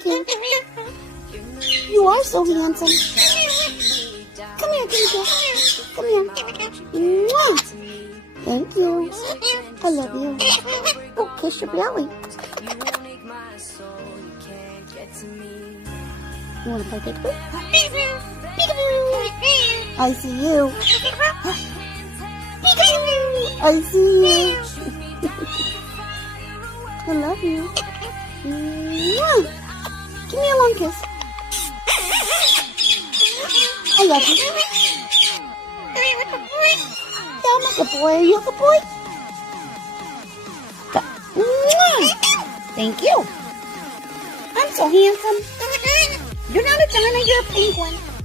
Thank you. You are so handsome. Come here, Ginger. Come here. Mwah. Thank you. I love you. Oh, kiss your belly. You want to play peekaboo? Peekaboo. I see you. Peekaboo. I see you. I love you. Mwah. Give me a long kiss. I love you. Yeah, I'm a good boy. Are you a good boy? Mwah. Thank you. I'm so handsome. You're not a China, you're a penguin.